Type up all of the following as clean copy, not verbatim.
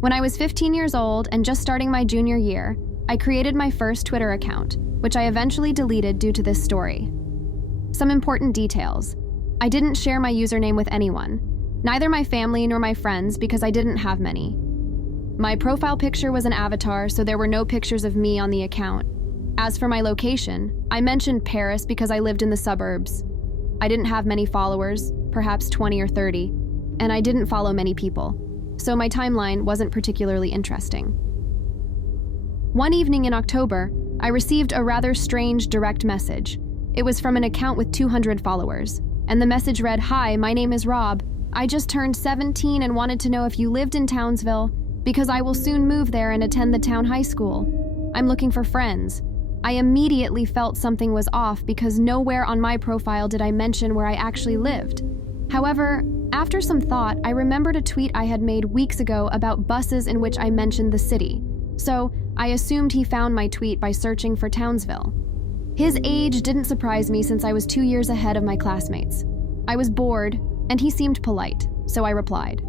When I was 15 years old and just starting my junior year, I created my first Twitter account, which I eventually deleted due to this story. Some important details. I didn't share my username with anyone, neither my family nor my friends because I didn't have many. My profile picture was an avatar, so there were no pictures of me on the account. As for my location, I mentioned Paris because I lived in the suburbs. I didn't have many followers, perhaps 20 or 30, and I didn't follow many people, so my timeline wasn't particularly interesting. One evening in October, I received a rather strange direct message. It was from an account with 200 followers, and the message read, "Hi, my name is Rob. I just turned 17 and wanted to know if you lived in Townsville because I will soon move there and attend the town high school. I'm looking for friends." I immediately felt something was off because nowhere on my profile did I mention where I actually lived. However, after some thought, I remembered a tweet I had made weeks ago about buses in which I mentioned the city, so I assumed he found my tweet by searching for Townsville. His age didn't surprise me since I was 2 years ahead of my classmates. I was bored, and he seemed polite, so I replied.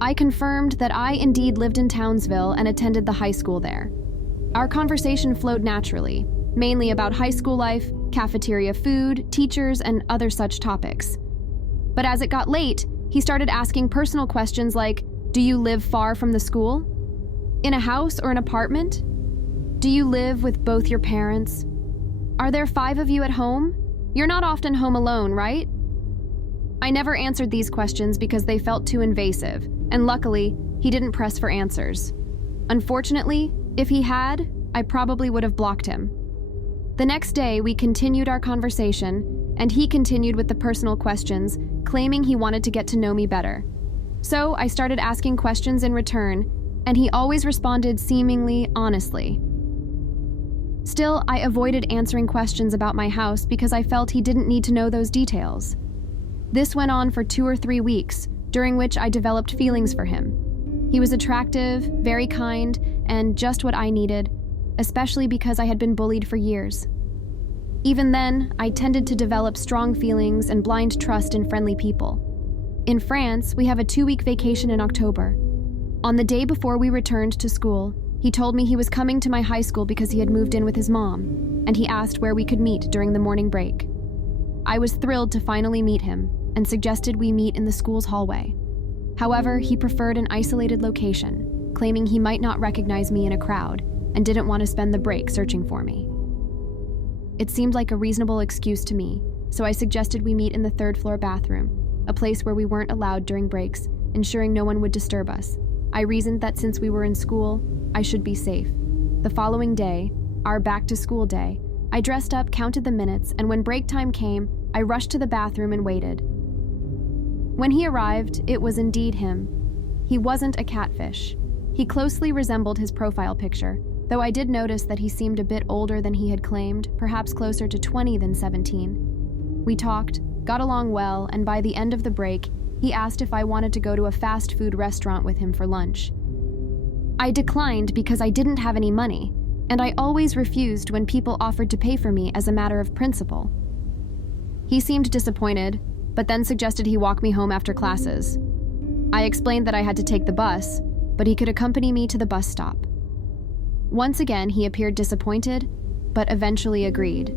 I confirmed that I indeed lived in Townsville and attended the high school there. Our conversation flowed naturally, mainly about high school life, cafeteria food, teachers, and other such topics. But as it got late, he started asking personal questions like, "Do you live far from the school? In a house or an apartment? Do you live with both your parents? Are there 5 of you at home? You're not often home alone, right?" I never answered these questions because they felt too invasive, and luckily, he didn't press for answers. Unfortunately, if he had, I probably would have blocked him. The next day, we continued our conversation, and he continued with the personal questions, claiming he wanted to get to know me better. So I started asking questions in return, and he always responded seemingly honestly. Still, I avoided answering questions about my house because I felt he didn't need to know those details. This went on for 2 or 3 weeks, during which I developed feelings for him. He was attractive, very kind, and just what I needed, especially because I had been bullied for years. Even then, I tended to develop strong feelings and blind trust in friendly people. In France, we have a 2-week vacation in October. On the day before we returned to school, he told me he was coming to my high school because he had moved in with his mom, and he asked where we could meet during the morning break. I was thrilled to finally meet him and suggested we meet in the school's hallway. However, he preferred an isolated location, claiming he might not recognize me in a crowd and didn't want to spend the break searching for me. It seemed like a reasonable excuse to me, so I suggested we meet in the 3rd-floor bathroom, a place where we weren't allowed during breaks, ensuring no one would disturb us. I reasoned that since we were in school, I should be safe. The following day, our back-to-school day, I dressed up, counted the minutes, and when break time came, I rushed to the bathroom and waited. When he arrived, it was indeed him. He wasn't a catfish. He closely resembled his profile picture, though I did notice that he seemed a bit older than he had claimed, perhaps closer to 20 than 17. We talked, got along well, and by the end of the break, he asked if I wanted to go to a fast food restaurant with him for lunch. I declined because I didn't have any money, and I always refused when people offered to pay for me as a matter of principle. He seemed disappointed, but then suggested he walk me home after classes. I explained that I had to take the bus, but he could accompany me to the bus stop. Once again, he appeared disappointed, but eventually agreed.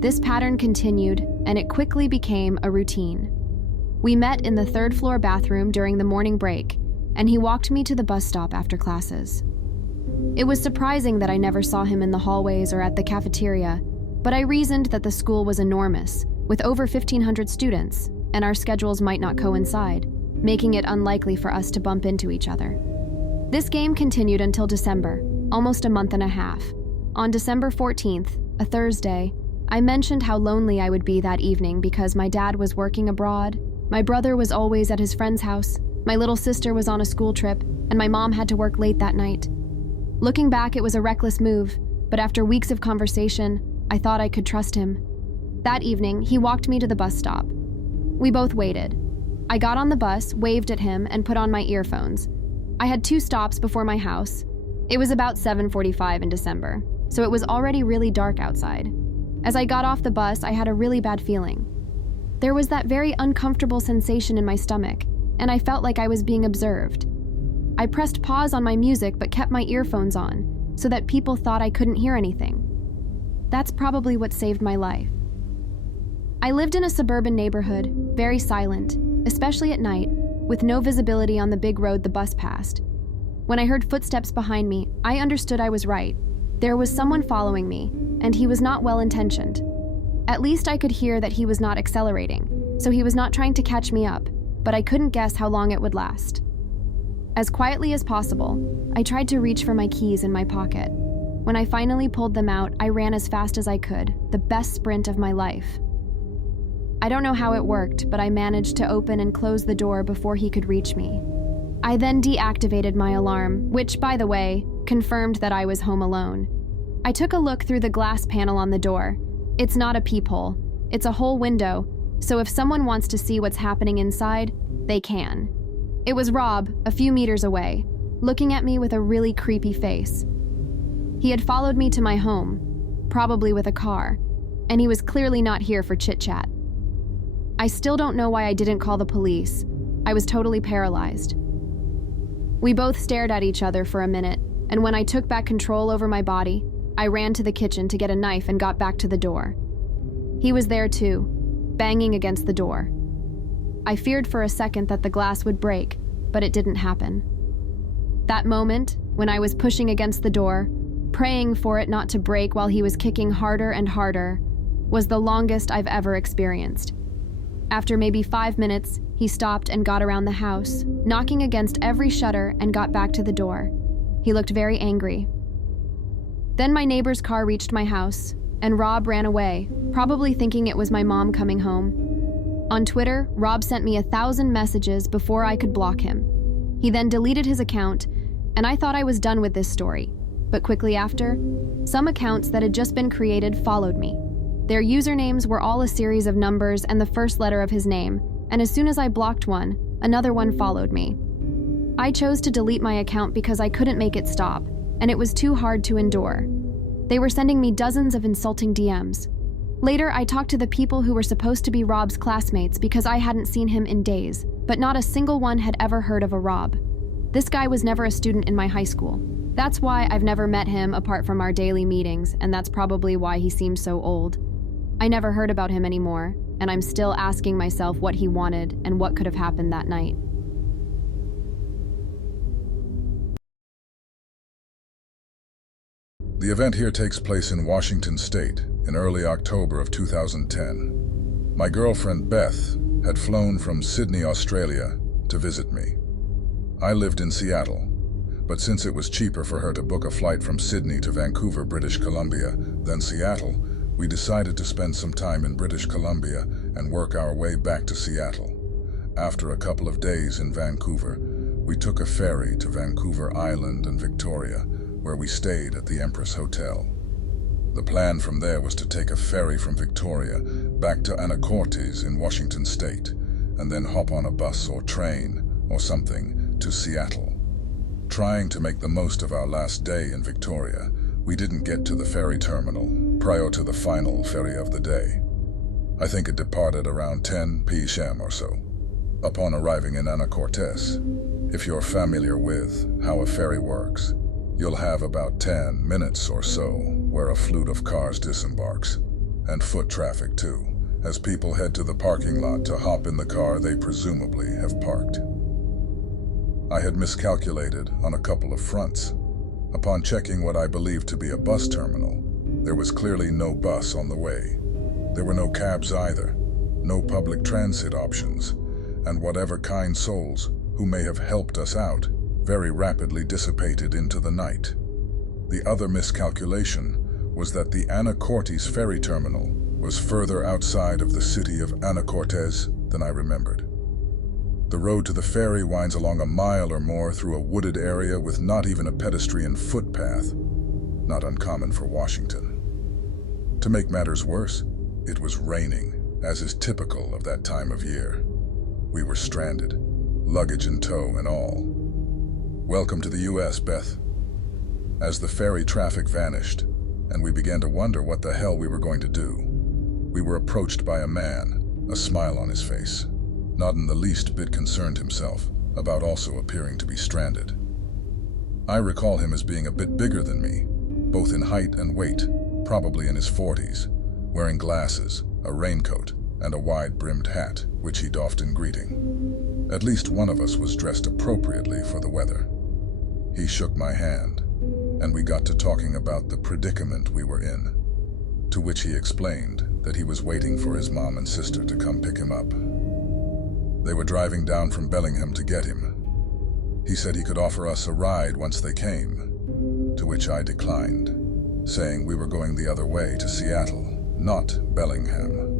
This pattern continued, and it quickly became a routine. We met in the 3rd-floor bathroom during the morning break, and he walked me to the bus stop after classes. It was surprising that I never saw him in the hallways or at the cafeteria, but I reasoned that the school was enormous, with over 1,500 students, and our schedules might not coincide, making it unlikely for us to bump into each other. This game continued until December, almost a month and a half. On December 14th, a Thursday, I mentioned how lonely I would be that evening because my dad was working abroad, my brother was always at his friend's house, my little sister was on a school trip, and my mom had to work late that night. Looking back, it was a reckless move, but after weeks of conversation, I thought I could trust him. That evening, he walked me to the bus stop. We both waited. I got on the bus, waved at him, and put on my earphones. I had 2 stops before my house. It was about 7:45 in December, so it was already really dark outside. As I got off the bus, I had a really bad feeling. There was that very uncomfortable sensation in my stomach, and I felt like I was being observed. I pressed pause on my music but kept my earphones on so that people thought I couldn't hear anything. That's probably what saved my life. I lived in a suburban neighborhood, very silent, especially at night, with no visibility on the big road the bus passed. When I heard footsteps behind me, I understood I was right. There was someone following me, and he was not well-intentioned. At least I could hear that he was not accelerating, so he was not trying to catch me up, but I couldn't guess how long it would last. As quietly as possible, I tried to reach for my keys in my pocket. When I finally pulled them out, I ran as fast as I could, the best sprint of my life. I don't know how it worked, but I managed to open and close the door before he could reach me. I then deactivated my alarm, which, by the way, confirmed that I was home alone. I took a look through the glass panel on the door. It's not a peephole, it's a whole window, so if someone wants to see what's happening inside, they can. It was Rob, a few meters away, looking at me with a really creepy face. He had followed me to my home, probably with a car, and he was clearly not here for chit-chat. I still don't know why I didn't call the police. I was totally paralyzed. We both stared at each other for a minute, and when I took back control over my body, I ran to the kitchen to get a knife and got back to the door. He was there too, banging against the door. I feared for a second that the glass would break, but it didn't happen. That moment, when I was pushing against the door, praying for it not to break while he was kicking harder and harder, was the longest I've ever experienced. After maybe 5 minutes, he stopped and got around the house, knocking against every shutter and got back to the door. He looked very angry. Then my neighbor's car reached my house, and Rob ran away, probably thinking it was my mom coming home. On Twitter, Rob sent me 1,000 messages before I could block him. He then deleted his account, and I thought I was done with this story. But quickly after, some accounts that had just been created followed me. Their usernames were all a series of numbers and the first letter of his name, and as soon as I blocked one, another one followed me. I chose to delete my account because I couldn't make it stop, and it was too hard to endure. They were sending me dozens of insulting DMs. Later, I talked to the people who were supposed to be Rob's classmates because I hadn't seen him in days, but not a single one had ever heard of a Rob. This guy was never a student in my high school. That's why I've never met him apart from our daily meetings, and that's probably why he seems so old. I never heard about him anymore, and I'm still asking myself what he wanted and what could have happened that night. The event here takes place in Washington State in early October of 2010. My girlfriend Beth had flown from Sydney, Australia to visit me. I lived in Seattle, but since it was cheaper for her to book a flight from Sydney to Vancouver, British Columbia than Seattle, we decided to spend some time in British Columbia and work our way back to Seattle. After a couple of days in Vancouver, we took a ferry to Vancouver Island and Victoria, where we stayed at the Empress Hotel. The plan from there was to take a ferry from Victoria back to Anacortes in Washington State, and then hop on a bus or train or something to Seattle. Trying to make the most of our last day in Victoria, we didn't get to the ferry terminal prior to the final ferry of the day. I think it departed around 10 p.m. or so. Upon arriving in Anacortes, if you're familiar with how a ferry works, you'll have about 10 minutes or so where a fleet of cars disembarks, and foot traffic too, as people head to the parking lot to hop in the car they presumably have parked. I had miscalculated on a couple of fronts. Upon checking what I believed to be a bus terminal, there was clearly no bus on the way. There were no cabs either, no public transit options, and whatever kind souls who may have helped us out very rapidly dissipated into the night. The other miscalculation was that the Anacortes ferry terminal was further outside of the city of Anacortes than I remembered. The road to the ferry winds along a mile or more through a wooded area with not even a pedestrian footpath, not uncommon for Washington. To make matters worse, it was raining, as is typical of that time of year. We were stranded, luggage in tow and all. Welcome to the US, Beth. As the ferry traffic vanished, and we began to wonder what the hell we were going to do, we were approached by a man, a smile on his face, not in the least bit concerned himself about also appearing to be stranded. I recall him as being a bit bigger than me, both in height and weight, probably in his 40s, wearing glasses, a raincoat, and a wide-brimmed hat, which he doffed in greeting. At least one of us was dressed appropriately for the weather. He shook my hand, and we got to talking about the predicament we were in, to which he explained that he was waiting for his mom and sister to come pick him up. They were driving down from Bellingham to get him. He said he could offer us a ride once they came, to which I declined, saying we were going the other way to Seattle, not Bellingham.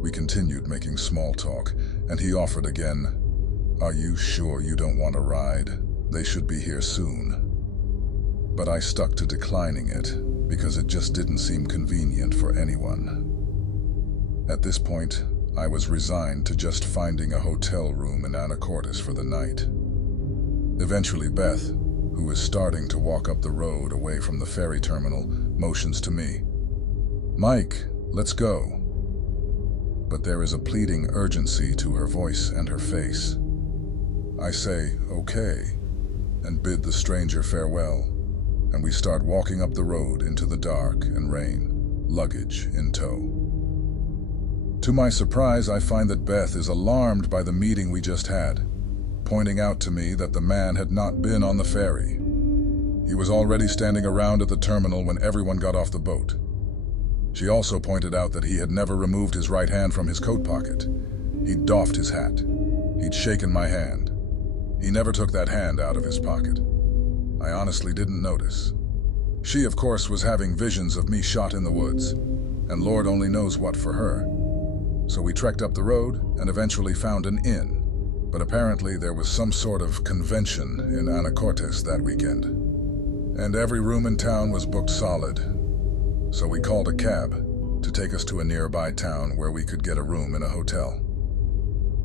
We continued making small talk, and he offered again, "Are you sure you don't want a ride? They should be here soon." But I stuck to declining it, because it just didn't seem convenient for anyone. At this point, I was resigned to just finding a hotel room in Anacortes for the night. Eventually Beth, who was starting to walk up the road away from the ferry terminal, motions to me. "Mike, let's go." But there is a pleading urgency to her voice and her face. I say, "Okay," and bid the stranger farewell, and we start walking up the road into the dark and rain, luggage in tow. To my surprise, I find that Beth is alarmed by the meeting we just had, pointing out to me that the man had not been on the ferry. He was already standing around at the terminal when everyone got off the boat. She also pointed out that he had never removed his right hand from his coat pocket. He'd doffed his hat. He'd shaken my hand. He never took that hand out of his pocket. I honestly didn't notice. She, of course, was having visions of me shot in the woods, and Lord only knows what for her. So we trekked up the road and eventually found an inn, but apparently there was some sort of convention in Anacortes that weekend, and every room in town was booked solid. So we called a cab to take us to a nearby town where we could get a room in a hotel.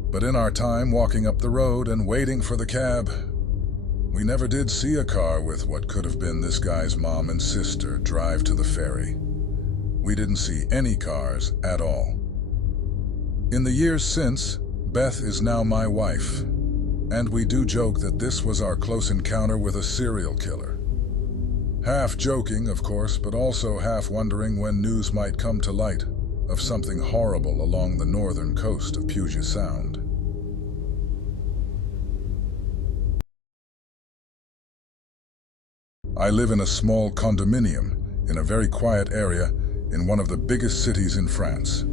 But in our time walking up the road and waiting for the cab, we never did see a car with what could have been this guy's mom and sister drive to the ferry. We didn't see any cars at all. In the years since, Beth is now my wife, and we do joke that this was our close encounter with a serial killer. Half joking, of course, but also half wondering when news might come to light of something horrible along the northern coast of Puget Sound. I live in a small condominium in a very quiet area in one of the biggest cities in France.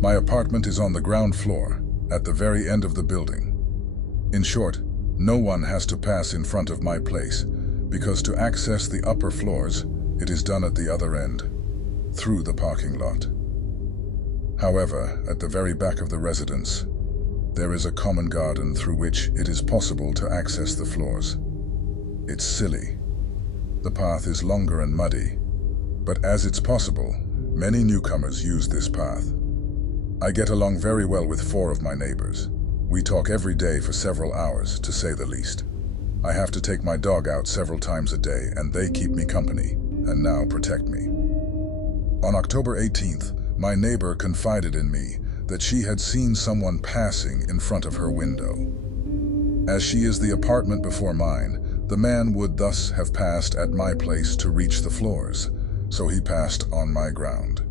My apartment is on the ground floor, at the very end of the building. In short, no one has to pass in front of my place, because to access the upper floors, it is done at the other end, through the parking lot. However, at the very back of the residence, there is a common garden through which it is possible to access the floors. It's silly. The path is longer and muddy, but as it's possible, many newcomers use this path. I get along very well with 4 of my neighbors. We talk every day for several hours, to say the least. I have to take my dog out several times a day, and they keep me company, and now protect me. On October 18th, my neighbor confided in me that she had seen someone passing in front of her window. As she is the apartment before mine, the man would thus have passed at my place to reach the floors, so he passed on my ground.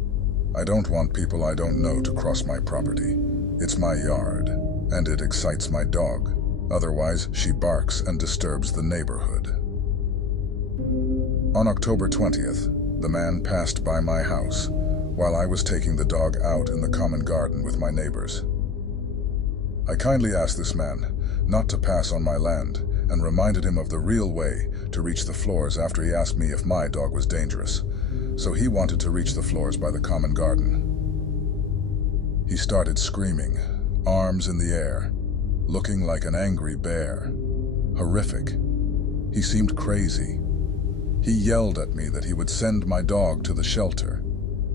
I don't want people I don't know to cross my property. It's my yard, and it excites my dog. Otherwise, she barks and disturbs the neighborhood. On October 20th, the man passed by my house while I was taking the dog out in the common garden with my neighbors. I kindly asked this man not to pass on my land and reminded him of the real way to reach the floors after he asked me if my dog was dangerous. So he wanted to reach the floors by the common garden. He started screaming, arms in the air, looking like an angry bear. Horrific. He seemed crazy. He yelled at me that he would send my dog to the shelter,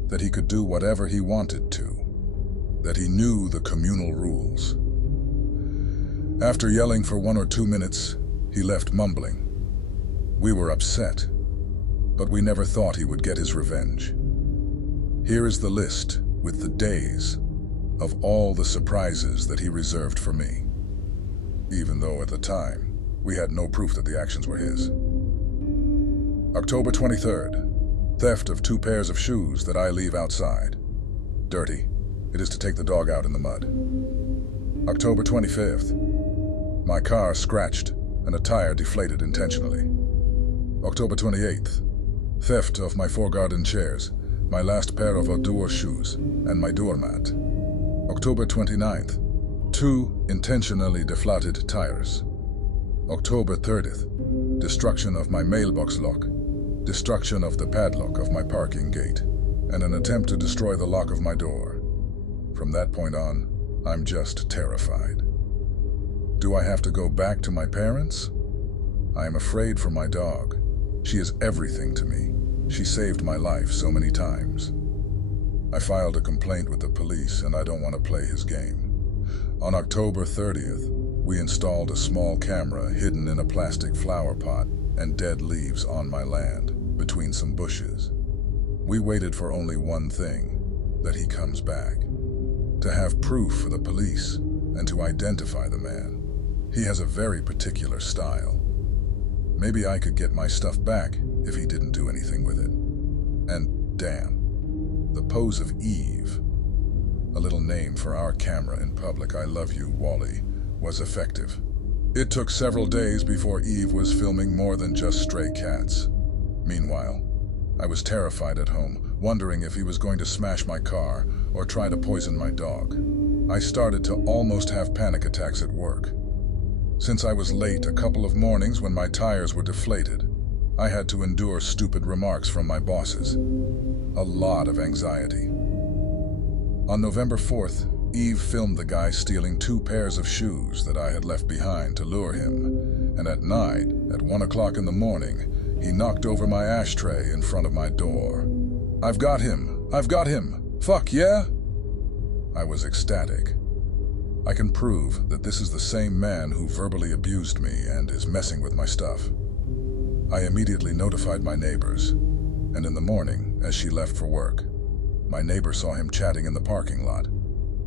that he could do whatever he wanted to, that he knew the communal rules. After yelling for 1 or 2 minutes, he left mumbling. We were upset, but we never thought he would get his revenge. Here is the list with the days of all the surprises that he reserved for me, even though at the time We had no proof that the actions were his. October 23rd. Theft of 2 pairs of shoes that I leave outside. Dirty. It is to take the dog out in the mud. October 25th. My car scratched and a tire deflated intentionally. October 28th. Theft of my 4 garden chairs, my last pair of outdoor shoes, and my doormat. October 29th. 2 intentionally deflated tires. October 30th. Destruction of my mailbox lock, destruction of the padlock of my parking gate, and an attempt to destroy the lock of my door. From that point on, I'm just terrified. Do I have to go back to my parents? I am afraid for my dog. She is everything to me. She saved my life so many times. I filed a complaint with the police, and I don't want to play his game. On October 30th, we installed a small camera hidden in a plastic flower pot and dead leaves on my land, between some bushes. We waited for only one thing, that he comes back. To have proof for the police, and to identify the man. He has a very particular style. Maybe I could get my stuff back if he didn't do anything with it. And damn, the pose of Eve, a little name for our camera in public, I love you, Wally, was effective. It took several days before Eve was filming more than just stray cats. Meanwhile, I was terrified at home, wondering if he was going to smash my car or try to poison my dog. I started to almost have panic attacks at work. Since I was late a couple of mornings when my tires were deflated, I had to endure stupid remarks from my bosses. A lot of anxiety. On November 4th, Eve filmed the guy stealing 2 pairs of shoes that I had left behind to lure him, and at night, at 1 o'clock in the morning, he knocked over my ashtray in front of my door. I've got him! I've got him! Fuck yeah! I was ecstatic. I can prove that this is the same man who verbally abused me and is messing with my stuff. I immediately notified my neighbors, and in the morning, as she left for work, my neighbor saw him chatting in the parking lot,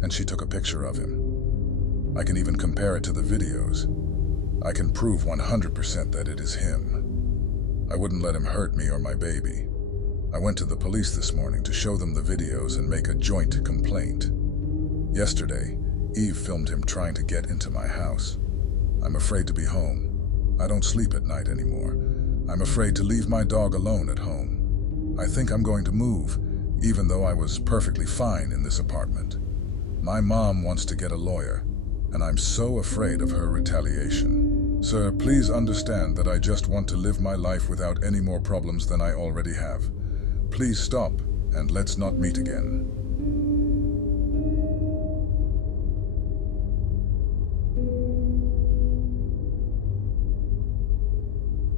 and she took a picture of him. I can even compare it to the videos. I can prove 100% that it is him. I wouldn't let him hurt me or my baby. I went to the police this morning to show them the videos and make a joint complaint. Yesterday, Eve filmed him trying to get into my house. I'm afraid to be home. I don't sleep at night anymore. I'm afraid to leave my dog alone at home. I think I'm going to move, even though I was perfectly fine in this apartment. My mom wants to get a lawyer, and I'm so afraid of her retaliation. Sir, please understand that I just want to live my life without any more problems than I already have. Please stop, and let's not meet again.